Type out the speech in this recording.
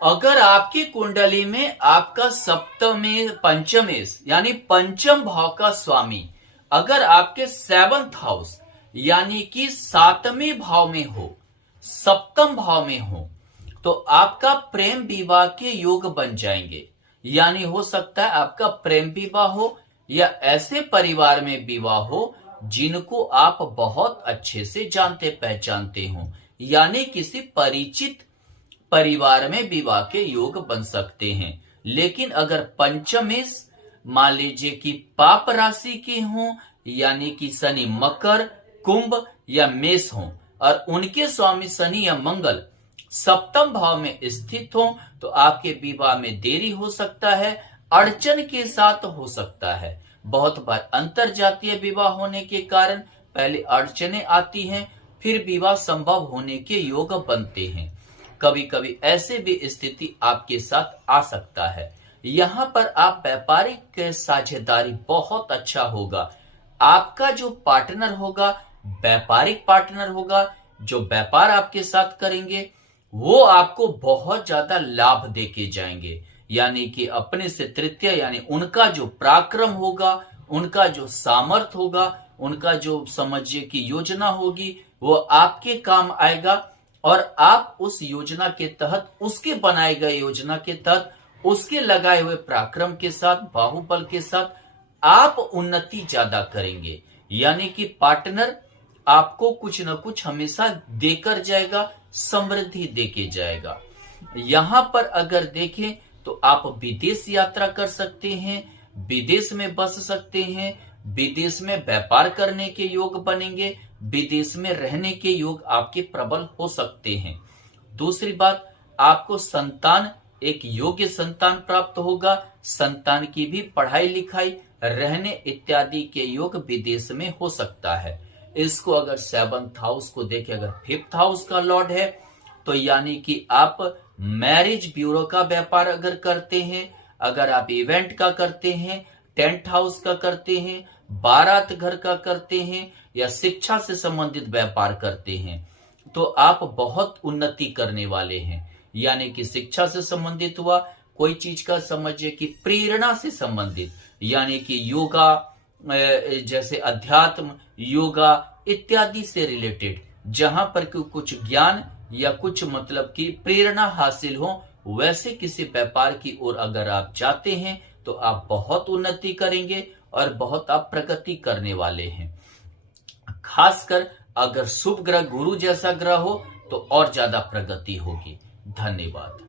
अगर आपकी कुंडली में आपका सप्तमेश पंचमेश यानी पंचम भाव का स्वामी अगर आपके सेवंथ हाउस यानी कि सातवें भाव में हो, सप्तम भाव में हो, तो आपका प्रेम विवाह के योग बन जाएंगे। यानी हो सकता है आपका प्रेम विवाह हो या ऐसे परिवार में विवाह हो जिनको आप बहुत अच्छे से जानते पहचानते हो, यानी किसी परिचित परिवार में विवाह के योग बन सकते हैं। लेकिन अगर पंचमेश मान लीजिए कि पाप राशि के हों, यानी कि शनि मकर, कुंभ या मेष हों और उनके स्वामी शनि या मंगल सप्तम भाव में स्थित हों, तो आपके विवाह में देरी हो सकता है, अड़चन के साथ हो सकता है। बहुत बार अंतर जातीय विवाह होने के कारण पहले अड़चनें आती हैं, फिर विवाह संभव होने के योग बनते हैं। कभी कभी ऐसे भी स्थिति आपके साथ आ सकता है। यहाँ पर आप व्यापारिक साझेदारी बहुत अच्छा होगा। आपका जो पार्टनर होगा, व्यापारिक पार्टनर होगा, जो व्यापार आपके साथ करेंगे वो आपको बहुत ज्यादा लाभ देके जाएंगे। यानी कि अपने से तृतीय यानी उनका जो पराक्रम होगा, उनका जो सामर्थ्य होगा, उनका जो समझिए कि योजना होगी वो आपके काम आएगा और आप उस योजना के तहत, उसके बनाए गए योजना के तहत, उसके लगाए हुए पराक्रम के साथ, बाहुबल के साथ आप उन्नति ज्यादा करेंगे। यानी कि पार्टनर आपको कुछ न कुछ हमेशा देकर जाएगा, समृद्धि देके जाएगा। यहां पर अगर देखें तो आप विदेश यात्रा कर सकते हैं, विदेश में बस सकते हैं, विदेश में व्यापार करने के योग बनेंगे, विदेश में रहने के योग आपके प्रबल हो सकते हैं। दूसरी बात, आपको संतान, एक योग्य संतान प्राप्त होगा। संतान की भी पढ़ाई लिखाई, रहने इत्यादि के योग विदेश में हो सकता है। इसको अगर सेवंथ हाउस को देखें, अगर फिफ्थ हाउस का लॉर्ड है, तो यानी कि आप मैरिज ब्यूरो का व्यापार अगर करते हैं, अगर आप इवेंट का करते हैं, टेंट हाउस का करते हैं, बारात घर का करते हैं या शिक्षा से संबंधित व्यापार करते हैं, तो आप बहुत उन्नति करने वाले हैं। यानी कि शिक्षा से संबंधित हुआ, कोई चीज का समझिए कि प्रेरणा से संबंधित, यानी कि योगा, जैसे अध्यात्म, योगा इत्यादि से रिलेटेड, जहां पर कुछ ज्ञान या कुछ मतलब की प्रेरणा हासिल हो, वैसे किसी व्यापार की ओर अगर आप जाते हैं तो आप बहुत उन्नति करेंगे और बहुत आप प्रगति करने वाले हैं। खासकर अगर शुभ ग्रह गुरु जैसा ग्रह हो तो और ज्यादा प्रगति होगी। धन्यवाद।